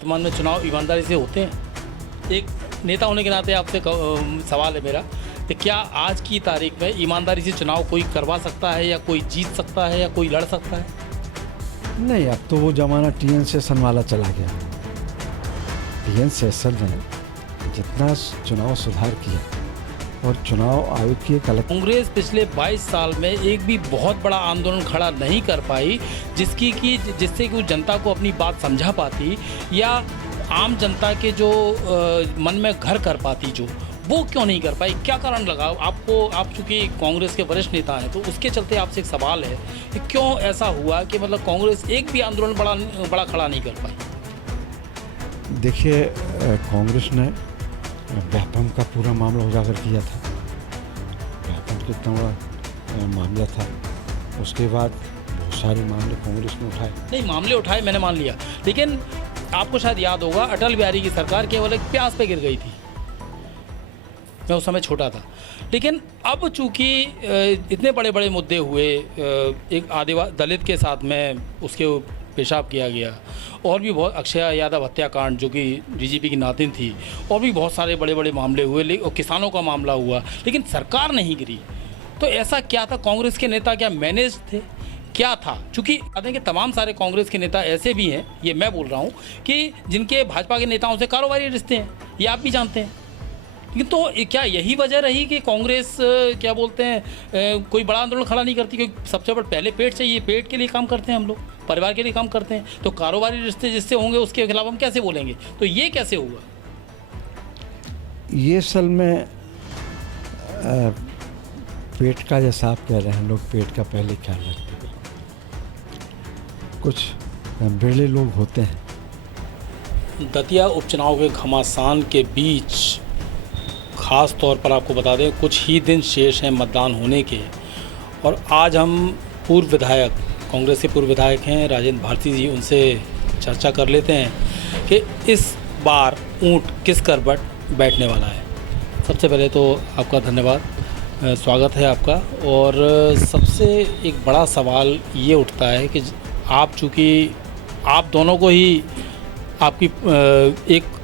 वर्तमान में चुनाव ईमानदारी से होते हैं? एक नेता होने के नाते आपसे सवाल है मेरा कि क्या आज की तारीख में ईमानदारी से चुनाव कोई करवा सकता है या कोई जीत सकता है या कोई लड़ सकता है? नहीं, अब तो वो ज़माना टी.एन. शेषन वाला चला गया। टी.एन. शेषन ने जितना चुनाव सुधार किया और चुनाव आयोग की एक अलग कांग्रेस पिछले 22 साल में एक भी बहुत बड़ा आंदोलन खड़ा नहीं कर पाई जिससे कि वो जनता को अपनी बात समझा पाती या आम जनता के जो मन में घर कर पाती, जो वो क्यों नहीं कर पाई? क्या कारण लगा आपको? आप चूँकि कांग्रेस के वरिष्ठ नेता हैं तो उसके चलते आपसे एक सवाल है कि क्यों ऐसा हुआ कि मतलब कांग्रेस एक भी आंदोलन बड़ा खड़ा नहीं कर पाई? देखिए, कांग्रेस ने व्यापम का पूरा मामला उजागर किया था। व्यापम कितना बड़ा मामला था, उसके बाद बहुत सारे मामले कांग्रेस ने उठाए। नहीं, मामले उठाए मैंने मान लिया, लेकिन आपको शायद याद होगा अटल बिहारी की सरकार केवल एक प्याज पे गिर गई थी। मैं उस समय छोटा था, लेकिन अब चूंकि इतने बड़े बड़े मुद्दे हुए, एक दलित के साथ में उसके पेशाब किया गया, और भी बहुत अक्षय यादव हत्याकांड जो कि डीजीपी की नातिन थी, और भी बहुत सारे बड़े बड़े मामले हुए और किसानों का मामला हुआ, लेकिन सरकार नहीं गिरी। तो ऐसा क्या था? कांग्रेस के नेता क्या मैनेज थे? क्या था? चूँकि कहते हैं कि तमाम सारे कांग्रेस के नेता ऐसे भी हैं, ये मैं बोल रहा हूँ, कि जिनके भाजपा के नेताओं से कारोबारी रिश्ते हैं, ये आप भी जानते हैं। लेकिन तो क्या यही वजह रही कि कांग्रेस क्या बोलते हैं कोई बड़ा आंदोलन खड़ा नहीं करती? क्योंकि सबसे बड़ा पहले पेट चाहिए, पेट के लिए काम करते हैं हम लोग, परिवार के लिए काम करते हैं। तो कारोबारी रिश्ते जिससे होंगे उसके खिलाफ हम कैसे बोलेंगे? तो ये कैसे हुआ? ये असल में पेट का, जैसा आप कह रहे हैं, लोग पेट का पहले ख्याल रखते हैं। कुछ बिरले लोग होते हैं। दतिया उपचुनाव के घमासान के बीच ख़ास तौर पर आपको बता दें कुछ ही दिन शेष हैं मतदान होने के, और आज हम पूर्व विधायक, कांग्रेस के पूर्व विधायक हैं राजेंद्र भारती जी, उनसे चर्चा कर लेते हैं कि इस बार ऊंट किस करवट बैठने वाला है। सबसे पहले तो आपका धन्यवाद, स्वागत है आपका। और सबसे एक बड़ा सवाल ये उठता है कि आप चूँकि आप दोनों को ही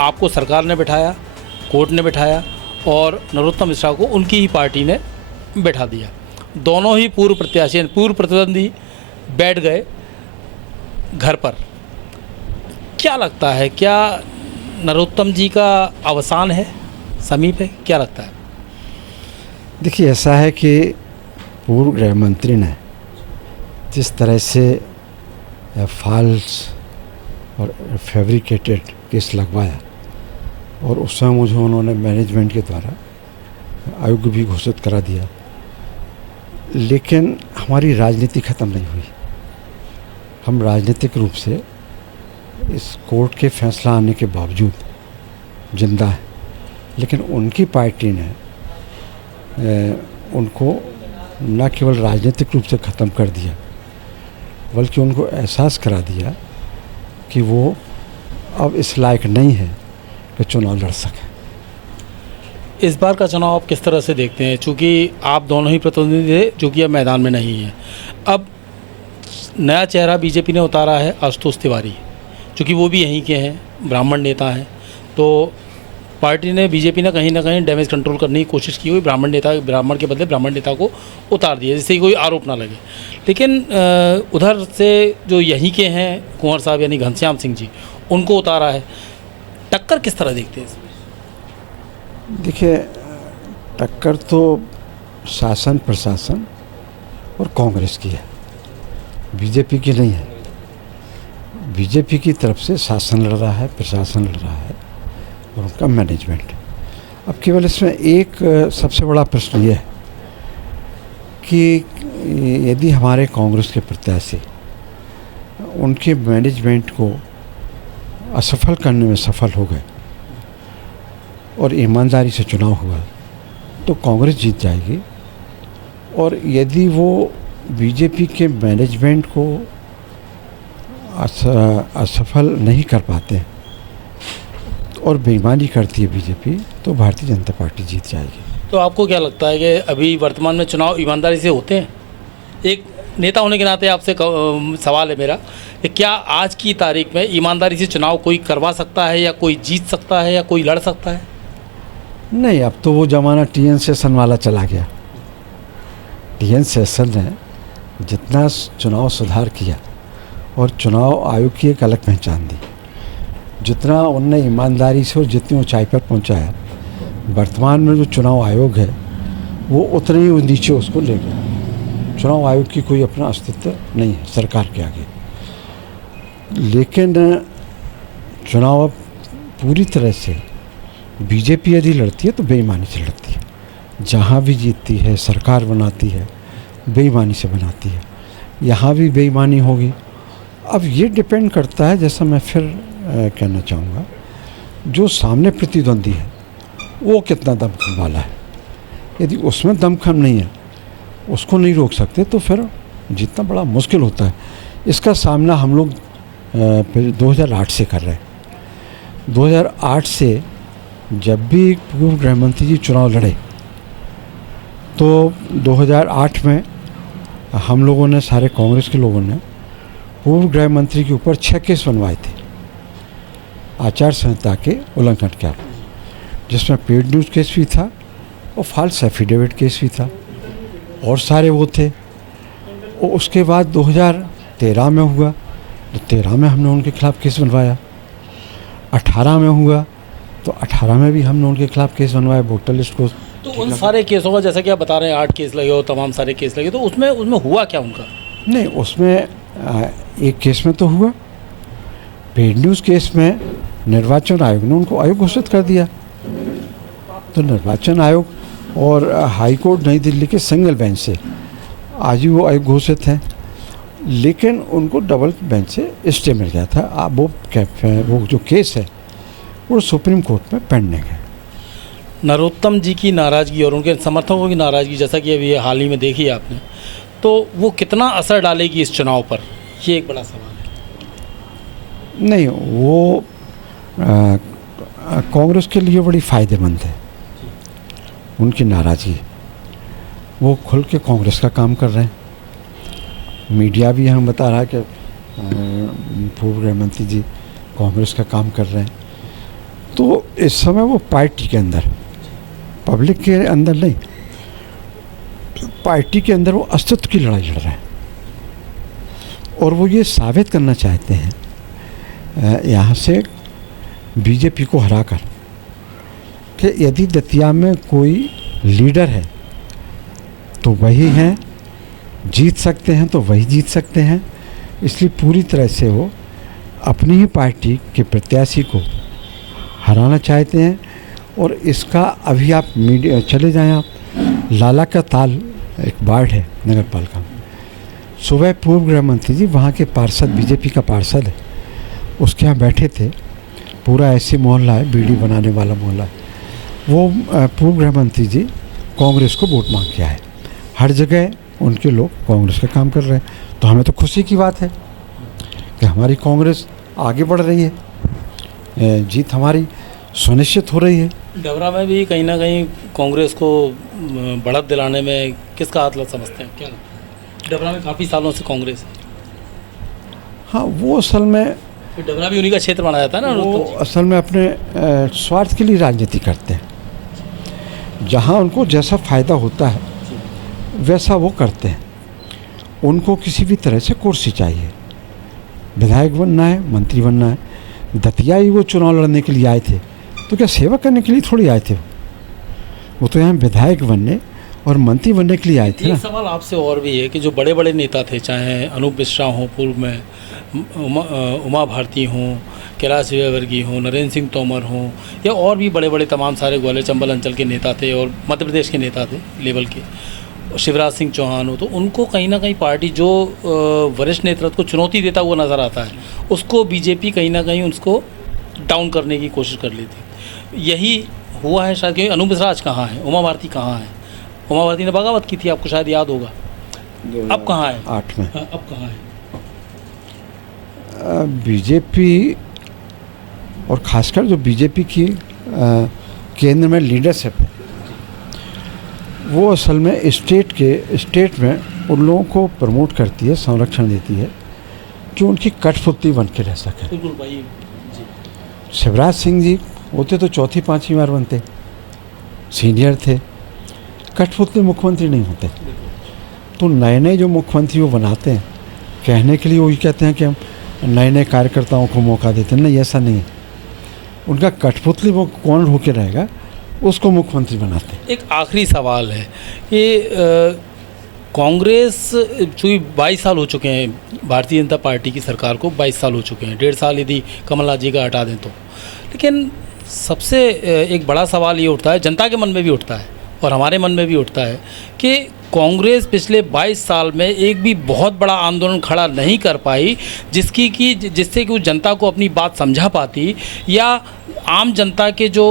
आपको सरकार ने बिठाया, कोर्ट ने बिठाया, और नरोत्तम मिश्रा को उनकी ही पार्टी ने बैठा दिया। दोनों ही पूर्व प्रत्याशी, पूर्व प्रतिद्वंदी बैठ गए घर पर। क्या लगता है, क्या नरोत्तम जी का अवसान है, समीप है? क्या लगता है? देखिए, ऐसा है कि पूर्व गृह मंत्री ने जिस तरह से फॉल्स और फैब्रिकेटेड केस लगवाया, और उस समय मुझे उन्होंने मैनेजमेंट के द्वारा अयोग्य भी घोषित करा दिया, लेकिन हमारी राजनीति ख़त्म नहीं हुई। हम राजनीतिक रूप से इस कोर्ट के फैसला आने के बावजूद जिंदा है, लेकिन उनकी पार्टी ने उनको न केवल राजनीतिक रूप से ख़त्म कर दिया, बल्कि उनको एहसास करा दिया कि वो अब इस लायक नहीं है कि चुनाव लड़ सके। इस बार का चुनाव आप किस तरह से देखते हैं? चूँकि आप दोनों ही प्रतिद्वंदी थे जो कि अब मैदान में नहीं है। अब नया चेहरा बीजेपी ने उतारा है, आशुतोष तिवारी, चूँकि वो भी यहीं के हैं, ब्राह्मण नेता हैं, तो पार्टी ने, बीजेपी ने कहीं ना कहीं डैमेज कंट्रोल करने की कोशिश की हुई, ब्राह्मण के बदले ब्राह्मण नेता को उतार दिया, जिससे कोई आरोप ना लगे। लेकिन उधर से जो यहीं के हैं कुंवर साहब यानी घनश्याम सिंह जी, उनको उतारा है। टक्कर किस तरह देखते हैं इसमें? देखिए, टक्कर तो शासन, प्रशासन और कांग्रेस की है, बीजेपी की नहीं है। बीजेपी की तरफ से शासन लड़ रहा है, प्रशासन लड़ रहा है, और उनका मैनेजमेंट। अब केवल इसमें एक सबसे बड़ा प्रश्न ये है कि यदि हमारे कांग्रेस के प्रत्याशी उनके मैनेजमेंट को असफल करने में सफल हो गए और ईमानदारी से चुनाव हुआ, तो कांग्रेस जीत जाएगी। और यदि वो बीजेपी के मैनेजमेंट को असफल नहीं कर पाते और बेईमानी करती है बीजेपी, तो भारतीय जनता पार्टी जीत जाएगी। तो आपको क्या लगता है कि अभी वर्तमान में चुनाव ईमानदारी से होते हैं? एक नेता होने के नाते आपसे सवाल है मेरा कि क्या आज की तारीख में ईमानदारी से चुनाव कोई करवा सकता है, या कोई जीत सकता है, या कोई लड़ सकता है? नहीं, अब तो वो ज़माना टी.एन. शेषन वाला चला गया। टी.एन. शेषन ने जितना चुनाव सुधार किया और चुनाव आयोग की एक अलग पहचान दी, जितना उनने ईमानदारी से और जितनी ऊंचाई पर पहुंचाया, वर्तमान में जो चुनाव आयोग है वो उतने ही नीचे उसको ले गया। चुनाव आयोग की कोई अपना अस्तित्व नहीं है सरकार के आगे। लेकिन चुनाव अब पूरी तरह से बीजेपी यदि लड़ती है तो बेईमानी से लड़ती है। जहाँ भी जीतती है, सरकार बनाती है, बेईमानी से बनाती है। यहाँ भी बेईमानी होगी। अब ये डिपेंड करता है, जैसा मैं फिर कहना चाहूँगा, जो सामने प्रतिद्वंदी है वो कितना दमखम वाला है। यदि उसमें दमखम नहीं है, उसको नहीं रोक सकते, तो फिर जीतना बड़ा मुश्किल होता है। इसका सामना हम लोग 2008 से कर रहे हैं। 2008 से जब भी पूर्व गृह मंत्री जी चुनाव लड़े तो 2008 में हम लोगों ने, सारे कांग्रेस के लोगों ने, पूर्व गृह मंत्री के ऊपर 6 केस बनवाए थे आचार संहिता के उल्लंघन के आरोप, जिसमें पेड न्यूज़ केस भी था और फॉल्स एफिडेविट केस भी था, और सारे वो थे। और उसके बाद 2013 में हुआ तो 13 में हमने उनके खिलाफ केस बनवाया। 18 में हुआ तो 18 में भी हमने उनके खिलाफ केस बनवाया, वोटर लिस्ट को। तो उन सारे केसों का, जैसा कि आप बता रहे हैं 8 केस लगे हो, तमाम सारे केस लगे, तो उसमें हुआ क्या उनका? नहीं, उसमें एक केस में तो हुआ, पेड न्यूज़ केस में निर्वाचन आयोग ने उनको अयोग्य घोषित कर दिया। तो निर्वाचन आयोग और हाई कोर्ट नई दिल्ली के सिंगल बेंच से आज ही वो अयोग्य घोषित हैं, लेकिन उनको डबल बेंच से स्टे मिल गया था। अब वो जो केस है वो सुप्रीम कोर्ट में पेंडिंग है। नरोत्तम जी की नाराज़गी और उनके समर्थकों की नाराज़गी, जैसा कि अभी हाल ही में देखी है आपने, तो वो कितना असर डालेगी इस चुनाव पर, ये एक बड़ा सवाल है। नहीं, वो कांग्रेस के लिए बड़ी फ़ायदेमंद है उनकी नाराज़गी। वो खुल के कांग्रेस का काम कर रहे हैं। मीडिया भी हम बता रहा है कि पूर्व गृह मंत्री जी कांग्रेस का काम कर रहे हैं। तो इस समय वो पार्टी के अंदर, पब्लिक के अंदर नहीं, पार्टी के अंदर वो अस्तित्व की लड़ाई लड़ रहे हैं। और वो ये साबित करना चाहते हैं यहाँ से बीजेपी को हराकर कि यदि दतिया में कोई लीडर है तो वही हैं, जीत सकते हैं तो वही जीत सकते हैं। इसलिए पूरी तरह से वो अपनी ही पार्टी के प्रत्याशी को हराना चाहते हैं। और इसका अभी आप मीडिया चले जाएं, आप लाला का ताल एक वार्ड है नगर पालिका में, सुबह पूर्व गृह मंत्री जी वहाँ के पार्षद, बीजेपी का पार्षद है, उसके यहाँ बैठे थे। पूरा ऐसे मोहल्ला है, बीड़ी बनाने वाला मोहल्ला है। वो पूर्व गृह मंत्री जी कांग्रेस को वोट मांग के आए। हर जगह उनके लोग कांग्रेस का काम कर रहे हैं। तो हमें तो खुशी की बात है कि हमारी कांग्रेस आगे बढ़ रही है, जीत हमारी सुनिश्चित हो रही है। डबरा में भी कहीं ना कहीं कांग्रेस को बढ़त दिलाने में किसका हाथ समझते हैं? क्या डबरा में काफ़ी सालों से कांग्रेस है। हाँ, वो असल में, डबरा भी उन्हीं का क्षेत्र माना जाता है ना। वो असल में अपने स्वार्थ के लिए राजनीति करते हैं। जहाँ उनको जैसा फ़ायदा होता है वैसा वो करते हैं। उनको किसी भी तरह से कुर्सी चाहिए, विधायक बनना है, मंत्री बनना है। दतिया ही वो चुनाव लड़ने के लिए आए थे, तो क्या सेवा करने के लिए थोड़ी आए थे? वो तो यहाँ विधायक बनने और मंत्री बनने के लिए आए थे ना। एक सवाल आपसे और भी है कि जो बड़े बड़े नेता थे, चाहे अनूप मिश्रा हों, पूर्व में उमा भारती हों, कैलाश विजयवर्गीय हों, नरेंद्र सिंह तोमर हों, या और भी बड़े बड़े तमाम सारे ग्वालियर चंबल अंचल के नेता थे और मध्य प्रदेश के नेता थे लेवल के, शिवराज सिंह चौहान हो, तो उनको कहीं ना कहीं पार्टी जो वरिष्ठ नेतृत्व को चुनौती देता हुआ नज़र आता है, उसको बीजेपी कहीं ना कहीं उसको डाउन करने की कोशिश कर लेती। यही हुआ है शायद, क्योंकि अनूप मिश्रा आज कहाँ है, उमा भारती कहाँ है? उमा भारती ने बगावत की थी, आपको शायद याद होगा। अब कहाँ है? 8 में। अब कहाँ है? बीजेपी और ख़ासकर जो बीजेपी की केंद्र में लीडरशिप है, वो असल में स्टेट में उन लोगों को प्रमोट करती है, संरक्षण देती है कि उनकी कठपुतली बन के रह सकें। बिल्कुल भाई जी। शिवराज सिंह जी होते तो चौथी पांचवी बार बनते, सीनियर थे, कठपुतली मुख्यमंत्री नहीं होते। तो नए नए जो मुख्यमंत्री वो बनाते हैं, कहने के लिए वही कहते हैं कि हम नए नए कार्यकर्ताओं को मौका देते हैं। नहीं, ऐसा नहीं है। उनका कठपुतली वो कौन होके रहेगा, उसको मुख्यमंत्री बनाते हैं। एक आखिरी सवाल है कि कांग्रेस, चूँकि 22 साल हो चुके हैं भारतीय जनता पार्टी की सरकार को, 22 साल हो चुके हैं, 1.5 साल यदि कमलनाथ जी का हटा दें तो। लेकिन सबसे एक बड़ा सवाल ये उठता है, जनता के मन में भी उठता है और हमारे मन में भी उठता है कि कांग्रेस पिछले 22 साल में एक भी बहुत बड़ा आंदोलन खड़ा नहीं कर पाई जिससे कि उस जनता को अपनी बात समझा पाती या आम जनता के जो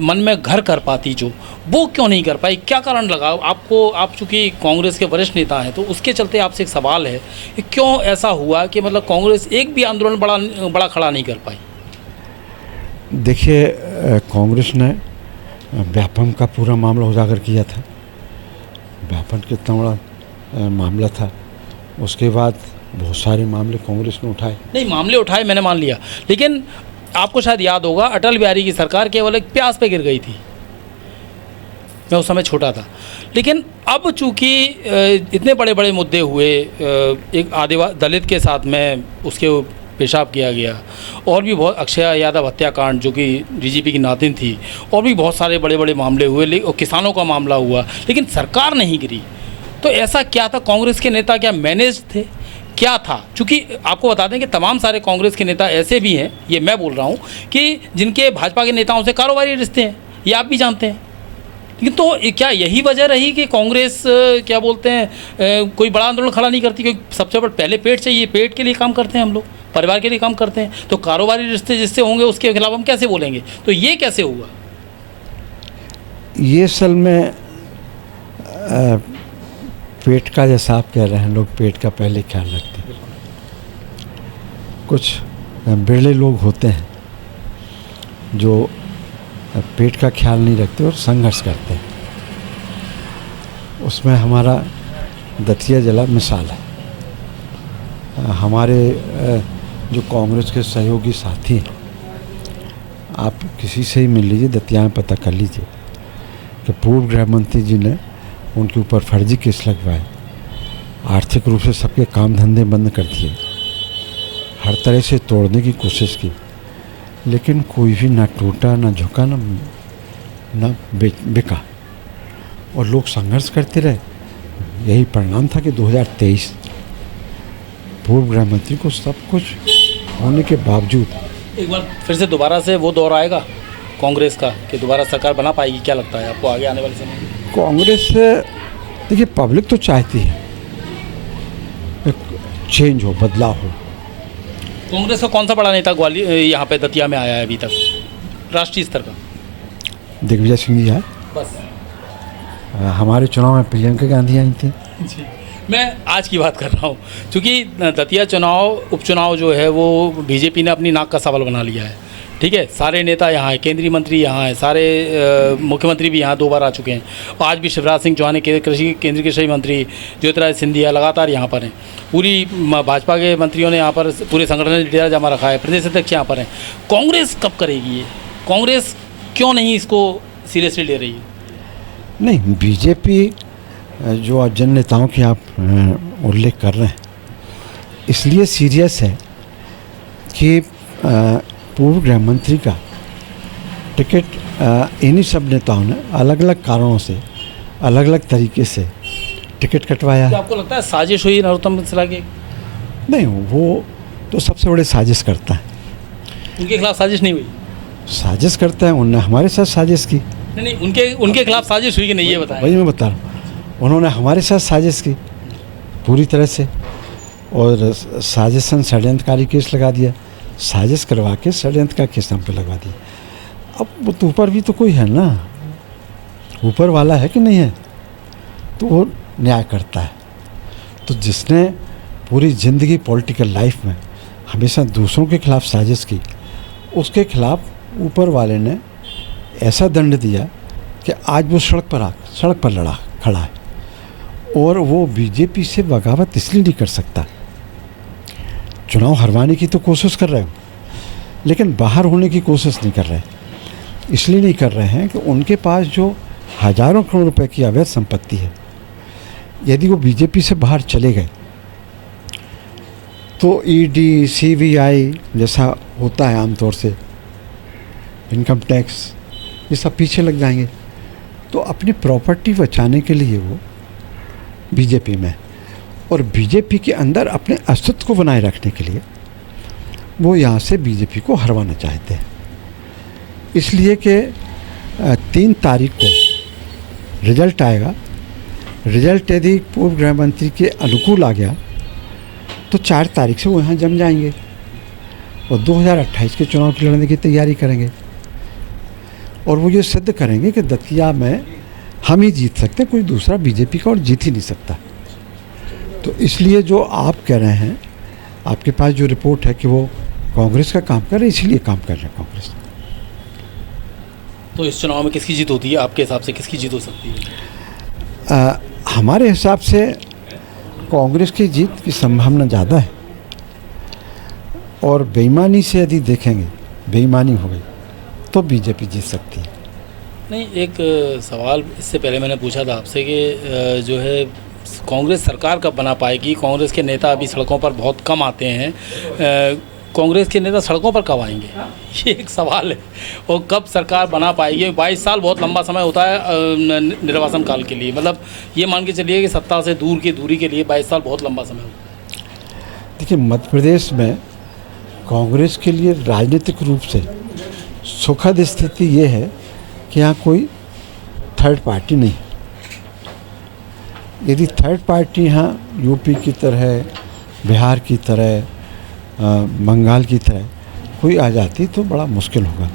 मन में घर कर पाती, जो वो क्यों नहीं कर पाई। क्या कारण लगा आपको? आप चूँकि कांग्रेस के वरिष्ठ नेता हैं तो उसके चलते आपसे एक सवाल है कि क्यों ऐसा हुआ कि मतलब कांग्रेस एक भी आंदोलन बड़ा खड़ा नहीं कर पाई। देखिए, कांग्रेस ने व्यापम का पूरा मामला उजागर किया था। व्यापम कितना बड़ा मामला था, उसके बाद बहुत सारे मामले कांग्रेस ने उठाए। नहीं, मामले उठाए मैंने मान लिया, लेकिन आपको शायद याद होगा अटल बिहारी की सरकार केवल एक प्यास पे गिर गई थी। मैं उस समय छोटा था, लेकिन अब चूँकि इतने बड़े बड़े मुद्दे हुए, एक दलित के साथ में उसके पेशाब किया गया, और भी बहुत अक्षय यादव हत्याकांड जो कि डीजीपी की नातिन थी, और भी बहुत सारे बड़े बड़े मामले हुए, और किसानों का मामला हुआ, लेकिन सरकार नहीं गिरी। तो ऐसा क्या था? कांग्रेस के नेता क्या मैनेज थे, क्या था? चूँकि आपको बता दें कि तमाम सारे कांग्रेस के नेता ऐसे भी हैं, ये मैं बोल रहा हूँ, कि जिनके भाजपा के नेताओं से कारोबारी रिश्ते हैं, ये आप भी जानते हैं। लेकिन तो क्या यही वजह रही कि कांग्रेस क्या बोलते हैं कोई बड़ा आंदोलन खड़ा नहीं करती? क्योंकि सबसे पहले पेट चाहिए, पेट के लिए काम करते हैं हम लोग, परिवार के लिए काम करते हैं। तो कारोबारी रिश्ते जिससे होंगे उसके खिलाफ हम कैसे बोलेंगे? तो ये कैसे हुआ? ये असल में पेट का, जैसा आप कह रहे हैं, लोग पेट का पहले ख्याल रखते हैं। कुछ बिरले लोग होते हैं जो पेट का ख्याल नहीं रखते और संघर्ष करते हैं। उसमें हमारा दतिया जिला मिसाल है। हमारे जो कांग्रेस के सहयोगी साथी हैं, आप किसी से ही मिल लीजिए, दतिया में पता कर लीजिए कि पूर्व गृह मंत्री जी ने उनके ऊपर फर्जी केस लगवाए, आर्थिक रूप से सबके काम धंधे बंद कर दिए, हर तरह से तोड़ने की कोशिश की, लेकिन कोई भी ना टूटा, ना झुका, ना बिका, और लोग संघर्ष करते रहे। यही परिणाम था कि 2023 पूर्व गृह मंत्री को सब कुछ होने के बावजूद एक बार फिर से दोबारा से वो दौर आएगा कांग्रेस का कि दोबारा सरकार बना पाएगी? क्या लगता है आपको आगे आने वाले समय में? कांग्रेस, देखिए, पब्लिक तो चाहती है चेंज हो, बदलाव हो। कांग्रेस का कौन सा बड़ा नेता ग्वालियर यहाँ पे दतिया में आया है अभी तक राष्ट्रीय स्तर का? दिग्विजय सिंह जी है। बस हमारे चुनाव में प्रियंका गांधी आई थी। जी, मैं आज की बात कर रहा हूँ, क्योंकि दतिया उपचुनाव जो है वो बीजेपी ने अपनी नाक का सवाल बना लिया है। ठीक है, सारे नेता यहाँ हैं, केंद्रीय मंत्री यहाँ हैं, सारे मुख्यमंत्री भी यहाँ 2 बार आ चुके हैं। आज भी शिवराज सिंह चौहान केंद्रीय कृषि मंत्री ज्योतिरादित्य सिंधिया लगातार यहाँ पर हैं। पूरी भाजपा के मंत्रियों ने यहाँ पर पूरे संगठन ने डेरा जमा रखा है, प्रदेश अध्यक्ष यहाँ पर हैं। कांग्रेस कब करेगी ये? कांग्रेस क्यों नहीं इसको सीरियसली ले रही है? नहीं, बीजेपी जो जिन नेताओं की आप उल्लेख कर रहे हैं, इसलिए सीरियस है कि पूर्व गृह मंत्री का टिकट इन्हीं सब नेताओं ने अलग अलग कारणों से, अलग अलग तरीके से टिकट कटवाया है। आपको लगता है साजिश हुई नरोत्तम मिश्रा की? नहीं, वो तो सबसे बड़े साजिश करता है। उनके खिलाफ साजिश नहीं हुई? साजिश करता है, उन्होंने हमारे साथ साजिश की। नहीं, उनके खिलाफ साजिश हुई कि नहीं, ये बताएं। वही मैं बता रहा हूँ, उन्होंने हमारे साथ साजिश की पूरी तरह से, और साजिशन षड्यंत्रकारी केस लगा दिया, साजिश करवा के षड्यंत्र का केस हम पे लगवा दिया। अब वो तो ऊपर भी तो कोई है ना, ऊपर वाला है कि नहीं है, तो वो न्याय करता है। तो जिसने पूरी ज़िंदगी पॉलिटिकल लाइफ में हमेशा दूसरों के खिलाफ साजिश की, उसके खिलाफ ऊपर वाले ने ऐसा दंड दिया कि आज वो सड़क पर खड़ा है। और वो बीजेपी से बगावत इसलिए नहीं कर सकता, चुनाव हरवाने की तो कोशिश कर रहे हो, लेकिन बाहर होने की कोशिश नहीं कर रहे। इसलिए नहीं कर रहे हैं कि उनके पास जो हज़ारों करोड़ रुपए की अवैध संपत्ति है, यदि वो बीजेपी से बाहर चले गए तो ईडी, सीबीआई जैसा होता है आमतौर से, इनकम टैक्स, ये सब पीछे लग जाएंगे। तो अपनी प्रॉपर्टी बचाने के लिए वो बीजेपी में, और बीजेपी के अंदर अपने अस्तित्व को बनाए रखने के लिए वो यहाँ से बीजेपी को हरवाना चाहते हैं। इसलिए कि 3 तारीख को रिजल्ट आएगा, रिजल्ट यदि पूर्व गृह मंत्री के अनुकूल आ गया तो 4 तारीख से वो यहाँ जम जाएंगे और 2028 के चुनाव की लड़ने की तैयारी करेंगे, और वो ये सिद्ध करेंगे कि दतिया में हम ही जीत सकते हैं, कोई दूसरा बीजेपी का और जीत ही नहीं सकता। तो इसलिए जो आप कह रहे हैं, आपके पास जो रिपोर्ट है कि वो कांग्रेस का काम कर रहे हैं, इसलिए काम कर रहे हैं कांग्रेस। तो इस चुनाव में किसकी जीत होती है आपके हिसाब से, किसकी जीत हो सकती है? हमारे हिसाब से कांग्रेस की जीत की संभावना ज़्यादा है, और बेईमानी से यदि देखेंगे, बेईमानी हो गई तो बीजेपी जीत सकती है। नहीं, एक सवाल इससे पहले मैंने पूछा था आपसे कि जो है कांग्रेस सरकार कब बना पाएगी? कांग्रेस के नेता अभी सड़कों पर बहुत कम आते हैं, कांग्रेस के नेता सड़कों पर कब आएंगे? ये एक सवाल है। और कब सरकार बना पाएगी? 22 साल बहुत लंबा समय होता है निर्वाचन काल के लिए, मतलब ये मान के चलिए कि सत्ता से दूर की दूरी के लिए 22 साल बहुत लंबा समय होता है। देखिए, मध्य प्रदेश में कांग्रेस के लिए राजनीतिक रूप से सुखद स्थिति ये है कि यहाँ कोई थर्ड पार्टी नहीं। यदि थर्ड पार्टी यहाँ यूपी की तरह, बिहार की तरह, बंगाल की तरह कोई आ जाती तो बड़ा मुश्किल होगा।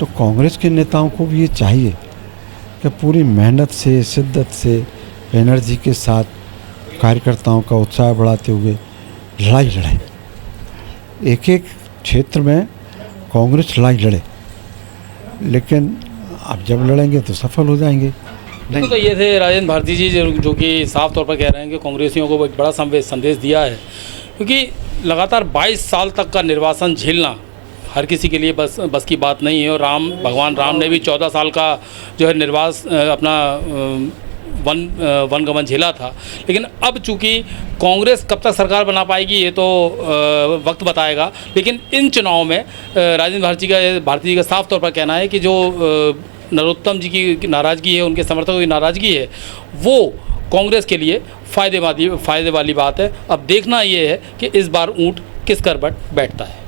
तो कांग्रेस के नेताओं को भी ये चाहिए कि पूरी मेहनत से, शिद्दत से, एनर्जी के साथ कार्यकर्ताओं का उत्साह बढ़ाते हुए लड़ाई लड़े। एक एक क्षेत्र में कांग्रेस लड़ाई लड़े, लेकिन अब जब लड़ेंगे तो सफल हो जाएंगे। नहीं तो ये थे राजेंद्र भारती जी, जो कि साफ तौर पर कह रहे हैं कि कांग्रेसियों को एक बड़ा संदेश दिया है, क्योंकि लगातार 22 साल तक का निर्वासन झेलना हर किसी के लिए बस की बात नहीं है। और भगवान राम ने भी 14 साल का जो है अपना वनगमन झेला था। लेकिन अब चूंकि कांग्रेस कब तक सरकार बना पाएगी ये तो वक्त बताएगा, लेकिन इन चुनाव में राजेंद्र भारती जी का साफ तौर पर कहना है कि जो नरोत्तम जी की नाराज़गी है, उनके समर्थकों की नाराज़गी है, वो कांग्रेस के लिए फ़ायदे वाली बात है। अब देखना ये है कि इस बार ऊँट किस करवट बैठता है।